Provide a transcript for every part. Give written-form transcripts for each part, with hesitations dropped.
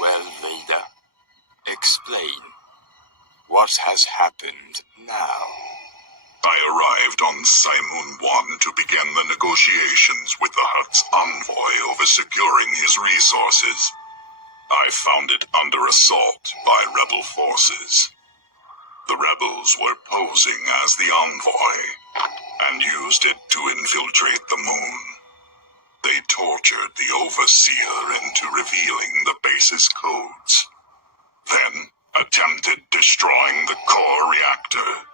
Well, Vader, explain. What has happened now? I arrived on Simoon 1 to begin the negotiations with the Hutt's envoy over securing his resources. I found it under assault by rebel forces. The rebels were posing as the envoy and used it to infiltrate the moon. They tortured the Overseer into revealing the base's codes, then attempted destroying the core reactor.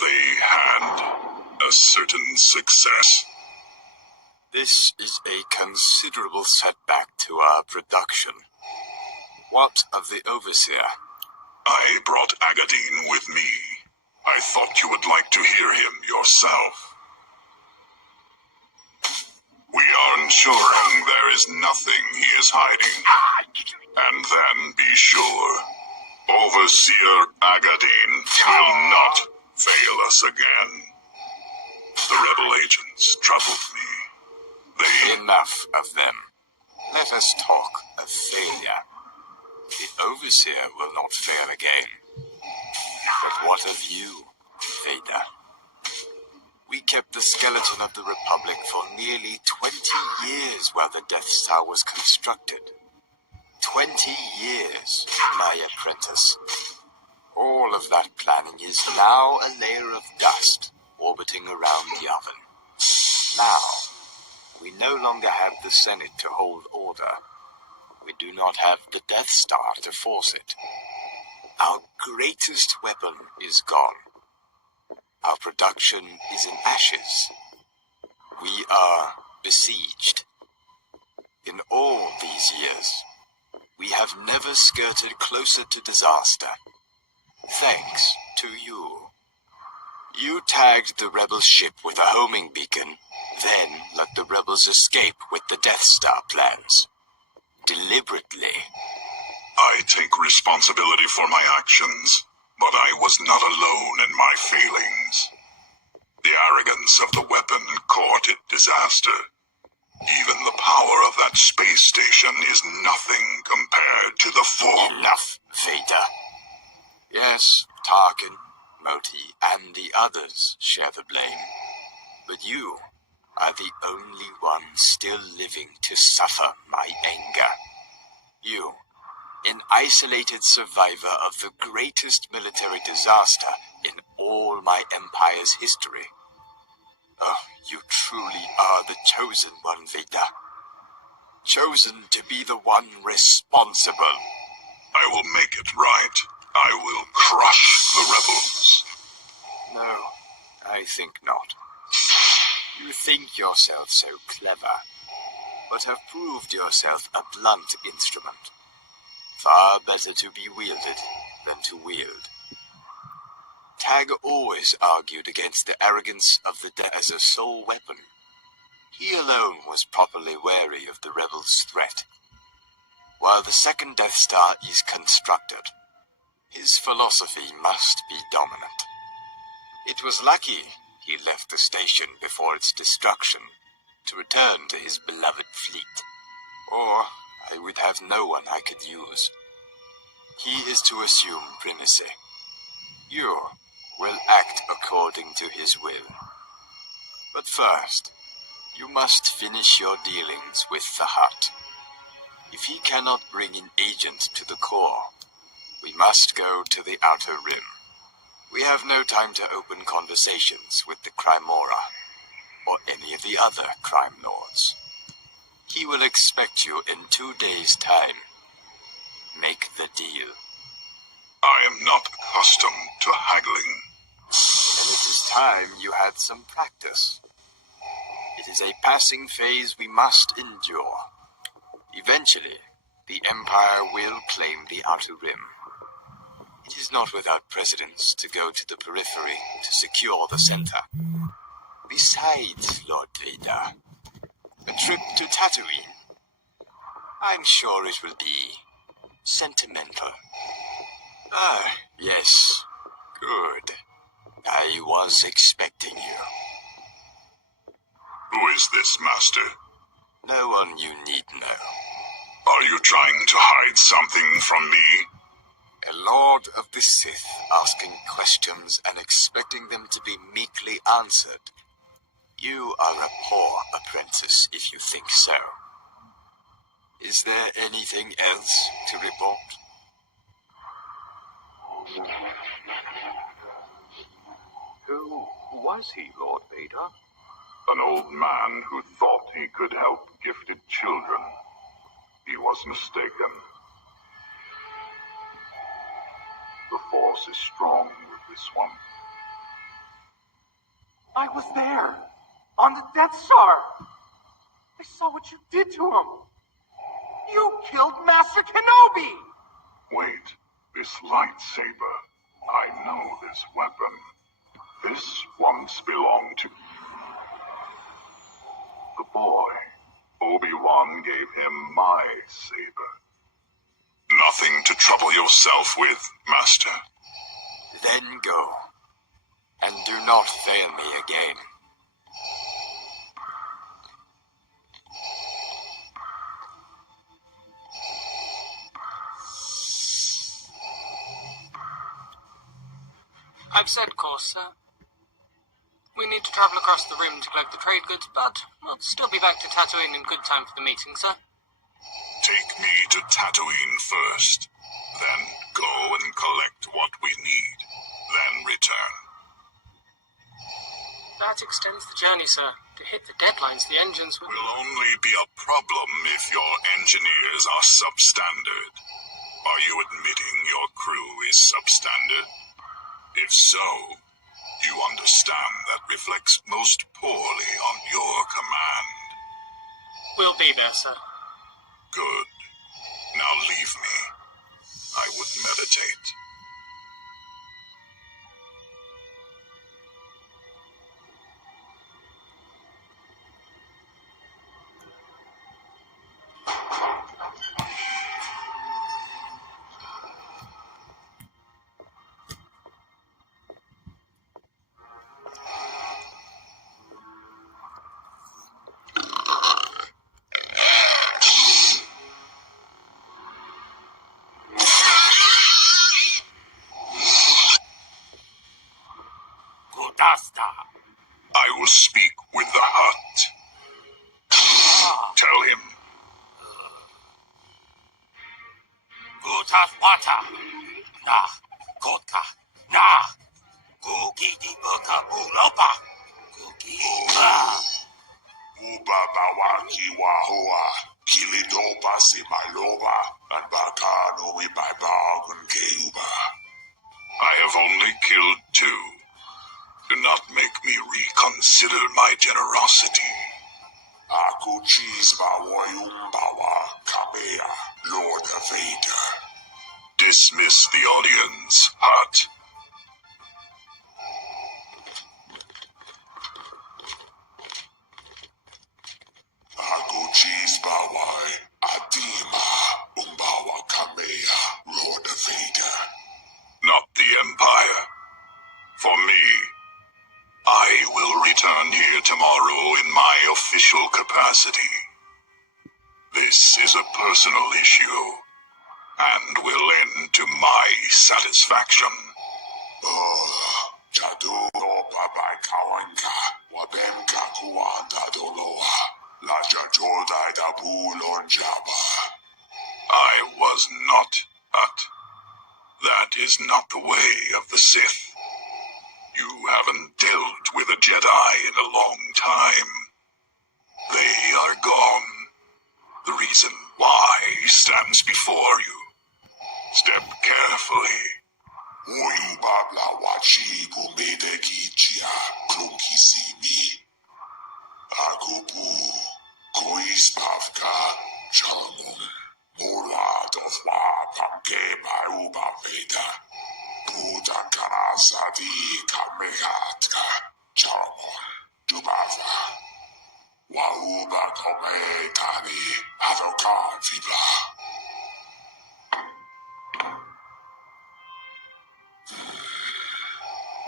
They had a certain success. This is a considerable setback to our production. What of the Overseer? I brought Agadine with me. I thought you would like to hear him yourself. We are ensuring there is nothing he is hiding. And then be sure, Overseer Agadine will not fail us again. The rebel agents troubled me. Enough of them. Let us talk of failure. The Overseer will not fail again. But what of you? Vader. We kept the skeleton of the Republic for nearly 20 years while the Death Star was constructed. 20 years, my apprentice. All of that planning is now a layer of dust orbiting around the oven. Now, we no longer have the Senate to hold order. We do not have the Death Star to force it. Our greatest weapon is gone. Our production is in ashes. We are besieged. In all these years, we have never skirted closer to disaster. Thanks to you. You tagged the rebel ship with a homing beacon, then let the rebels escape with the Death Star plans. Deliberately. I take responsibility for my actions, but I was not alone in my failings. The arrogance of the weapon courted disaster. Even the power of that space station is nothing compared to the full... Enough, Vader. Yes, Tarkin, Moti, and the others share the blame. But you are the only one still living to suffer my anger. You, an isolated survivor of the greatest military disaster in all my empire's history. Oh, you truly are the chosen one, Vader. Chosen to be the one responsible. I will make it right. I will crush the rebels. No, I think not. You think yourself so clever, but have proved yourself a blunt instrument. Far better to be wielded than to wield. Tag always argued against the arrogance of the Death as a sole weapon. He alone was properly wary of the rebels' threat. While the second Death Star is constructed, his philosophy must be dominant. It was lucky he left the station before its destruction to return to his beloved fleet. Or I would have no one I could use. He is to assume primacy. You will act according to his will. But first, you must finish your dealings with the Hutt. If he cannot bring an agent to the core, we must go to the Outer Rim. We have no time to open conversations with the Crimora, or any of the other crime lords. He will expect you in 2 days' time. Make the deal. I am not accustomed to haggling. And it is time you had some practice. It is a passing phase we must endure. Eventually, the Empire will claim the Outer Rim. It is not without precedence to go to the periphery to secure the center. Besides, Lord Vader, a trip to Tatooine. I'm sure it will be sentimental. Ah, yes. Good. I was expecting you. Who is this, Master? No one you need know. Are you trying to hide something from me? A Lord of the Sith asking questions and expecting them to be meekly answered. You are a poor apprentice if you think so. Is there anything else to report? Who was he, Lord Vader? An old man who thought he could help gifted children. He was mistaken. The Force is strong with this one. I was there, on the Death Star. I saw what you did to him. You killed Master Kenobi! Wait, this lightsaber. I know this weapon. This once belonged to the boy. Obi-Wan gave him my saber. Nothing to trouble yourself with, Master. Then go. And do not fail me again. I've set course, sir. We need to travel across the rim to collect the trade goods, but we'll still be back to Tatooine in good time for the meeting, sir. Take me to Tatooine first, then go and collect what we need, then return. That extends the journey, sir. To hit the deadlines, the engines will Only be a problem if your engineers are substandard. Are you admitting your crew is substandard? If so, you understand that reflects most poorly on your command. We'll be there, sir. Good. Now leave me. I would meditate. I will speak with the Hutt. Tell him. Ubabawaki Wahua, Kilidopa Simaloba, and Bakano Wibabagan Keuba. I have only killed 2. Do not make me reconsider my generosity. Aku Chisbawa Kabea, Lord Vader. Dismiss the audience, Hutt. Aku Chisbawai, Adima, Umbawa Kabea, Lord Vader. Not the Empire. For me, I will return here tomorrow in my official capacity. This is a personal issue, and will end to my satisfaction. Jadu Babai Kawanka, Wabemka Kuanda Doloa, Laja Jodai Dabulon Jabba. I was not Hutt. That is not the way of the Sith. You haven't dealt with a Jedi in a long time. They are gone. The reason why stands before you. Step carefully. Uibabla wachi gumede kichia klunkisimi. Agubu koispavka chalamun. Mula doswa pamke mauba veda. Buddha Kanasadi Kamehatka Charmon Dubava Wauba Kome Tani Adokan Fibla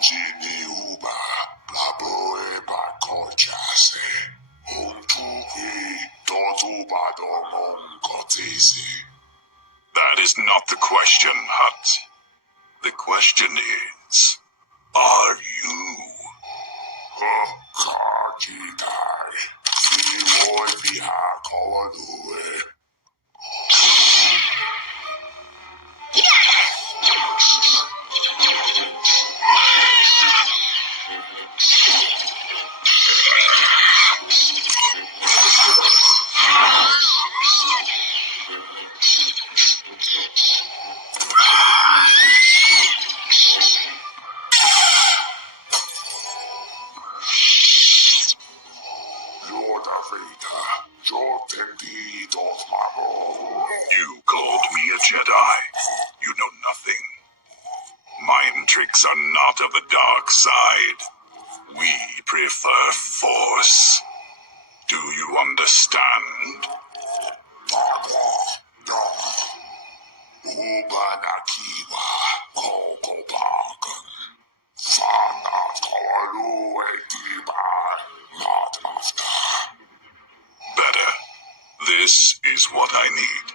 Jini Uba Blaboe Bakochase Untuki Dotuba Domon Kotisi. That is not the question, Hutt. The question is, are you? Kajidai, Fliboy Viha Kawadue. You called me a Jedi. You know nothing. Mind tricks are not of the dark side. We prefer Force. Do you understand? Ubanakiwa Kokopagan. Fana Kalu Etiba. Not after. Better. This is what I need.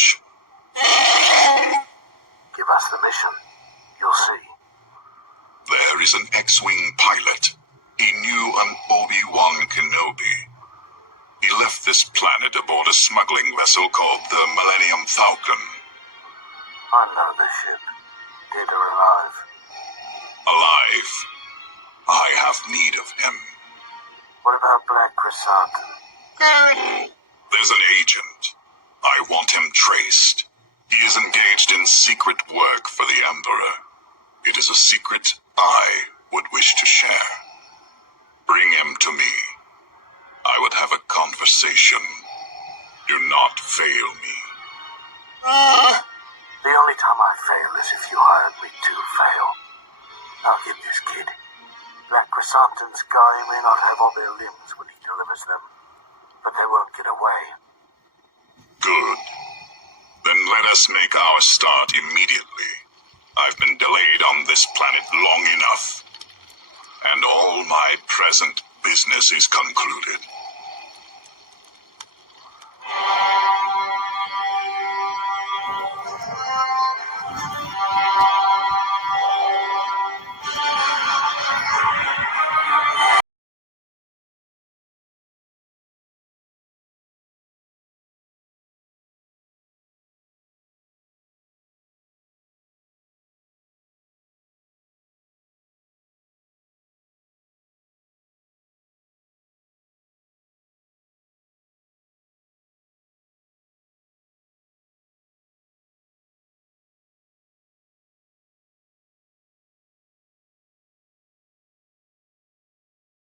challenge. Give us the mission. You'll see. There is an X-Wing pilot. He knew an Obi-Wan Kenobi. He left this planet aboard a smuggling vessel called the Millennium Falcon. I know the ship. Dead or alive. Alive. I have need of him. What about Black Chrysanthemum? There's an agent. I want him traced. He is engaged in secret work for the Emperor. It is a secret I would wish to share. Bring him to me. I would have a conversation. Do not fail me. The only time I fail is if you hired me to fail. Now get this, kid. Black Chrysanthemum's guy may not have all their limbs when he delivers them, but they won't get away. Good. Then let us make our start immediately. I've been delayed on this planet long enough, and all my present business is concluded.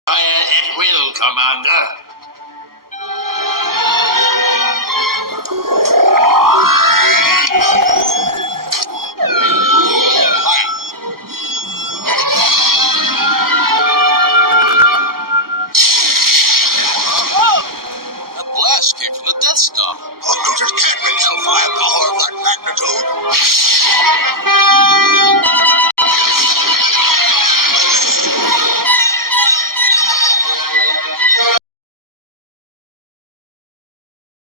Fire at will, Commander.